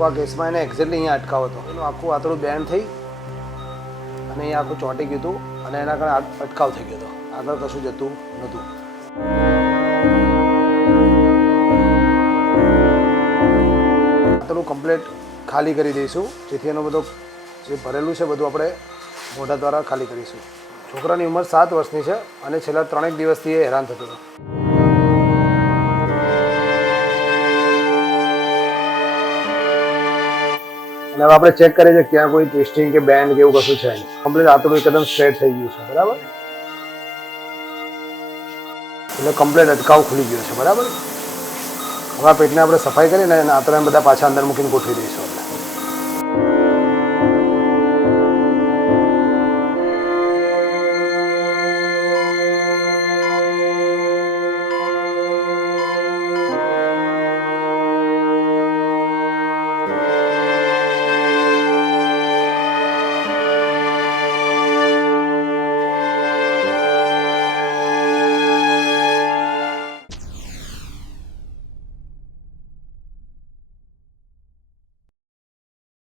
શકો આ કેસમાં એને એક્ઝેક્ટલી અહીંયા અટકાવો હતો. એનું આખું આંતરડું બેન્ડ થઈ અને અહીંયા આખું ચોંટી ગયું હતું અને એના કારણે અટકાવ થઈ ગયો હતો. આગળ કશું જતું નહોતું. આંતરડું કમ્પ્લીટ ખાલી કરી દઈશું, જેથી એનો બધો જે ભરેલું છે બધું આપણે મોઢા દ્વારા ખાલી કરીશું. છોકરાની ઉંમર 7 વર્ષની છે અને છેલ્લા 3 દિવસથી એ હેરાન થતો હતો. અને હવે આપણે ચેક કરીએ છીએ ક્યાં કોઈ ટ્વિસ્ટિંગ કે બેન્ડ કે એવું કશું છે નહીં. કમ્પ્લીટ આંતરડું એકદમ સ્ટ્રેટ થઈ ગયું છે. બરાબર, એટલે કમ્પ્લીટ અટકાવ ખુલી ગયો છે. બરાબર, હવે આ પેટને આપણે સફાઈ કરીને આંતરડાને બધા પાછા અંદર મૂકીને ગોઠવી દઈશું.